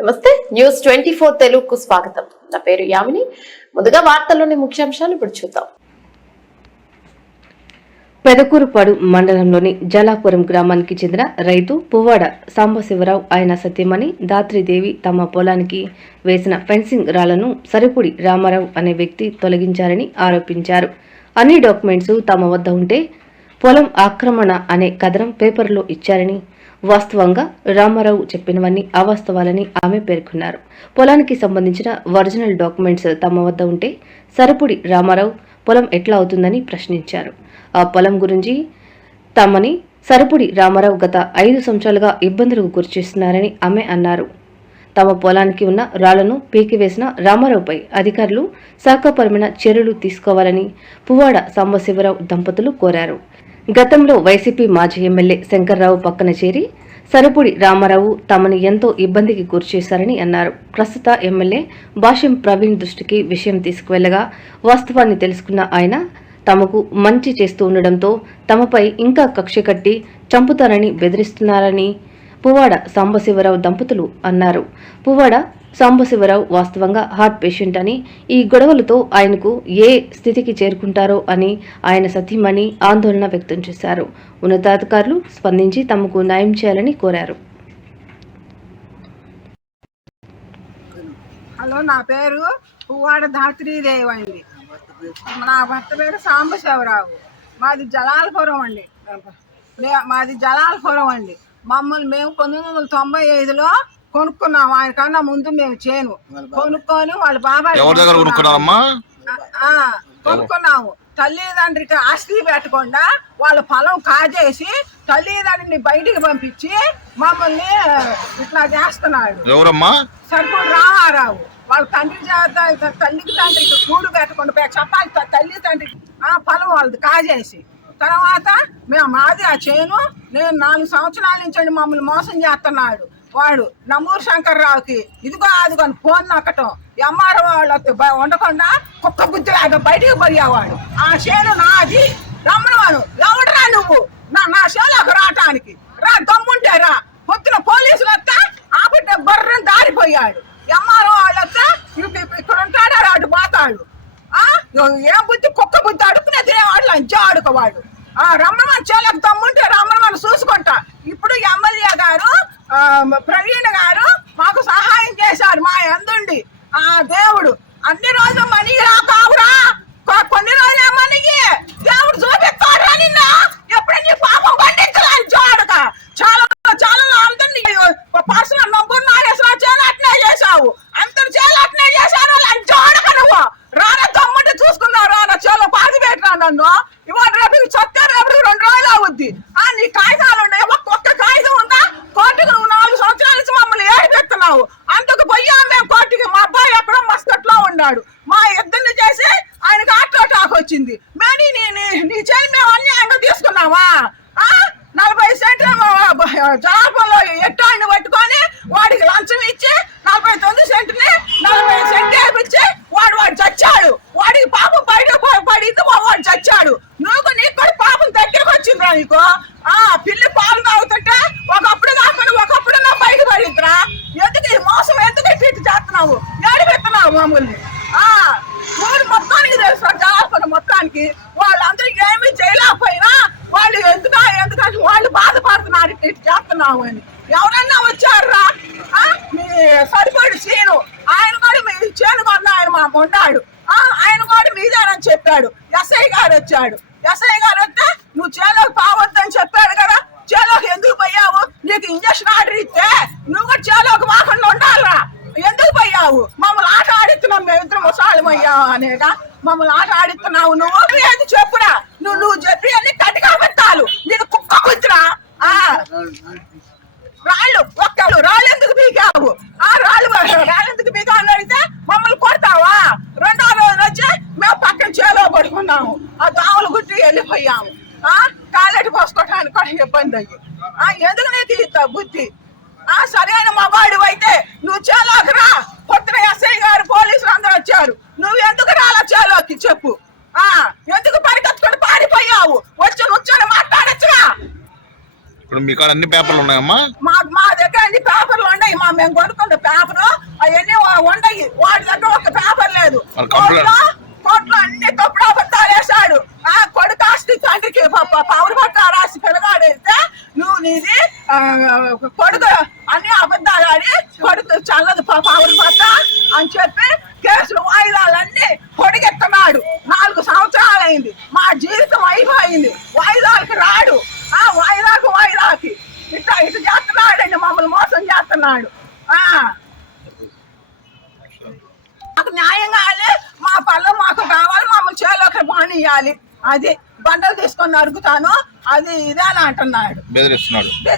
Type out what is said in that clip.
నమస్తే న్యూస్ 24 తెలుగుకు స్వాగతం. నా పేరు యామిని. ముందుగా వార్తల్లోని ముఖ్యాంశాలు ఇప్పుడు చూద్దాం. పెదకూరుపాడు మండలంలోని జలాపురం గ్రామానికి చెందిన రైతు పువ్వాడ సాంబశివరావు ఆయన సతీమణి దాత్రిదేవి తమ పొలానికి వేసిన ఫెన్సింగ్ రాళ్లను సరిపుడి రామారావు అనే వ్యక్తి తొలగించారని ఆరోపించారు. అన్ని డాక్యుమెంట్స్ తమ వద్ద ఉంటే పొలం ఆక్రమణ అనే కథనం పేపర్లో ఇచ్చారని, వాస్తవంగా రామారావు చెప్పినవన్నీ అవాస్తవాలని ఆమె పేర్కొన్నారు. పొలానికి సంబంధించిన ఒరిజినల్ డాక్యుమెంట్స్ తమ వద్ద ఉంటే సరిపుడి రామారావు పొలం ఎట్లా అవుతుందని ప్రశ్నించారు. ఆ పొలం గురించి తమని సరిపుడి రామారావు గత 5 సంవత్సరాలుగా ఇబ్బందులకు గురిచేస్తున్నారని ఆమె అన్నారు. తమ పొలానికి ఉన్న రాళ్లను పీకివేసిన రామారావుపై అధికారులు శాఖాపరమైన చర్యలు తీసుకోవాలని పువ్వాడ సాంబశివరావు దంపతులు కోరారు. గతంలో వైసీపీ మాజీ ఎమ్మెల్యే శంకర్రావు పక్కన చేరి సరిపుడి రామారావు తమని ఎంతో ఇబ్బందికి గురిచేశారని అన్నారు. ప్రస్తుత ఎమ్మెల్యే భాష్యం ప్రవీణ్ దృష్టికి విషయం తీసుకువెళ్లగా వాస్తవాన్ని తెలుసుకున్న ఆయన తమకు మంచి చేస్తూ ఉండడంతో తమపై ఇంకా కక్ష కట్టి చంపుతారని బెదిరిస్తున్నారని పువ్వాడ సాంబశివరావు దంపతులు అన్నారు. పువ్వాడ సాంబశివరావు వాస్తవంగా హార్ట్ పేషెంట్ అని, ఈ గొడవలతో ఆయనకు ఏ స్థితికి చేరుకుంటారో అని ఆయన సతీమణి ఆందోళన వ్యక్తం చేశారు. ఉన్నతాధికారులు స్పందించి తమకు న్యాయం చేయాలని కోరారు. హలో, నా పేరు పువ్వాడ దాత్రీదేవి అండి. నా భర్త పేరు సాంబశివరావు. మాది జలాలపురం అండి. మమ్మల్ని మేము 1995లో కొనుక్కున్నాము. ఆయన కన్నా ముందు మేము చేను కొనుక్కొని వాళ్ళ బాబాయ్ కొనుక్కున్నాము. తల్లిదండ్రికి ఆస్తి పెట్టకుండా వాళ్ళ పొలం కాజేసి తల్లిదండ్రిని బయటికి పంపించి మమ్మల్ని ఇట్లా చేస్తున్నాడు. సరిపూడి రామారావు వాళ్ళ తల్లికి తండ్రికి కూడు పెట్టకుండా చెప్పాలి. తల్లి తండ్రికి పొలం వాళ్ళది కాజేసి తర్వాత మాది ఆ చేను. నేను 4 సంవత్సరాల నుంచి మమ్మల్ని మోసం చేస్తున్నాడు వాడు. నమ్మూరు శంకర్రావుకి ఇదిగో అదిగోని ఫోన్ నక్కటం, ఎంఆర్ఓ వాళ్ళకి ఉండకుండా కుక్క బుద్ధిలాగా బయటికి పోయేవాడు. ఆ చేను నాది, రమ్మను ఎవడరా నువ్వు నా చేనులోకి రావటానికి రా, దమ్ముంటే రా. పొద్దున పోలీసులు వస్తే ఆపట్ట బర్రని దారిపోయాడు. ఎంఆర్ఓ వాళ్ళొస్తే ఇక్కడ ఉంటాడా అటు పోతాడు. ఏం బుద్ధి, కుక్క బుద్ధి అడుక్కునే తినేవాడు, లంచా ఆడుకోవాడు. రమ్మని చేలకు దమ్ముంటే రమ్మని చూసుకుంటా. ఇప్పుడు ఎమ్మెల్యే గారు ప్రవీణ్ గారు మాకు సహాయం చేశారు. మా ఎందుండి ఆ దేవుడు అన్ని రోజులు మనీ కావురా, కొన్ని రోజులే మనకి దేవుడు చూపిస్తాడు. నిన్న ఎప్పుడైనా పాపం పండించడానికి చూడక చాలా చాలా అందరినీ పర్సనల్ నమ్ముకున్న అట్నే చేశావు, అందరు చేయాలి అట్నే చేశారు. చూడక నువ్వు రానా దమ్ముంటే చూసుకున్నావు. రానా చేలో పాతి పెట్టరా నన్ను. ఇవాళ రేపు చెప్తే రేపు 2 రోజులు అవుద్ది. నీ కాగితాలు ఉన్నాయి, ఒక్క కాగితం ఉందా? కోర్టుకు నువ్వు 4 సంవత్సరాల నుంచి మమ్మల్ని ఏడిపెడుతున్నావు. అందుకు పోయాం మేము కోర్టుకి. మా అబ్బాయి ఎక్కడో మస్కట్లో ఉన్నాడు. మా ఇద్దరిని చేసి ఆయనకి హార్ట్ అటాక్ వచ్చింది. మేనీ నీ చేయి మేము అన్యాయంగా తీసుకున్నావా? 40 సెంట్లు జలాపంలో ఎట్టాన్ని పట్టుకొని వాడికి లంచం ఇచ్చి 49 సెంట్ని 40 సెంట్లు వేపించి వాడు చచ్చాడు. వాడికి పాపం బయట పడింది, వాడు చచ్చాడు. నీకు కూడా పాపం దగ్గరకు వచ్చిందిరా నీకు. పిల్లి పాలు తాగుతుంటే ఒకప్పుడు కాకుండా ఒకప్పుడు నా బయట పడిద్దిరా. ఎందుకు ఈ మోసం, ఎందుకు ఇటు చేస్తున్నావు, ఏడిపెడుతున్నావు మమ్మల్ని? ఊరు మొత్తానికి తెలుసు, జలాపన మొత్తానికి. వాళ్ళందరూ ఏమీ చేయలేకపోయినా వాళ్ళు ఎందుకంటే వాళ్ళు బాధపడుతున్నారు ఇటు చేస్తున్నావు అని. ఎవరన్నా వచ్చారా? మీ సరిపడి చేను ఆయన కూడా మీ చేను కొన్న ఆయన మా ఉన్నాడు. ఆయన కూడా మీదేనని చెప్పాడు. ఎస్ఐ గారు వచ్చాడు. ఎస్ఐ గారు వస్తే నువ్వు చేలోకి పోవద్దని చెప్పాడు కదా. చేలోకి ఎందుకు పోయావు? నీకు ఇంజక్షన్ ఆర్డర్ ఇస్తే నువ్వు కూడా చేలోకి మాకుండా ఉండాలరా. ఎందుకు పోయావు? మమ్మల్ని ఆట ఆడిస్తున్నావు, మేమిద్దరం ముసాళమయ్యా అనేగా మమ్మల్ని ఆట ఆడిస్తున్నావు. నువ్వు ఏది చెప్పురా, నువ్వు చెప్పి అన్ని కట్టిగా పెట్టాలు. నీకు కుక్క కుదిరా. రాళ్ళు ఎందుకు పీకావు? రాళ్ళు ఎందుకు పీకావు అని అడిగితే మమ్మల్ని కొడతావా? 2వ రోజు వచ్చి మేము పక్కన చేలో పడుకున్నాము. ఆ దోమలు గుట్టి వెళ్ళిపోయాము. కాలెట్టి పోసుకోవడానికి కూడా ఇబ్బంది అయ్యి. ఎందుకు నీకు ఇస్తా బుద్ధి? సరైన మగాడు అయితే నువ్వు చేలోకి రా. పొద్దున ఎస్ఐ గారు పోలీసులు అందరూ వచ్చారు. నువ్వు ఎందుకు రాలా చేలోకి చెప్పు? ఎందుకు పరిగెత్తుకొని పారిపోయావు? వచ్చి నుంచొని మాట్లాడచ్చురా. ఇప్పుడు మీ కాడ అన్ని పేపర్లు ఉన్నాయమ్మా? మా దగ్గర అన్ని పేపర్లు ఉన్నాయి. మేము కొనుక్కున్న పేపర్ ఉండయి. వాడి దగ్గర ఒక పేపర్ లేదు. మరి కంప్లైంట్ కోర్టులో అన్ని తప్పుడు అబద్ధాలు వేశాడు. ఆ కొడుకు ఆస్తి తండ్రికి పవర్ పట్ట రాసి పిల్లగాడైతే నువ్వు నీది కొడుకు అన్ని అబద్ధాలు ఆడి కొడుకు చల్లదు పవర్ పట్ట అని చెప్పి కేసులు వాయిదాలన్నీ పొడిగెత్తన్నాడు. 4 సంవత్సరాలైంది. మా జీవితం అయిపోయింది. వాయిదాలకి రాడు. ఆ వాయిదాకి ఇటు చేస్తున్నాడండి. మమ్మల్ని మోసం చేస్తున్నాడు. మాకు న్యాయం కావాలి. మా పనులు మాకు కావాలి. మమ్మల్ని చేలోకి పోనీయాలి. అది బండలు తీసుకొని అడుగుతాను. అది ఇదే అని అంటున్నాడు. బెదిరిస్తున్నాడు.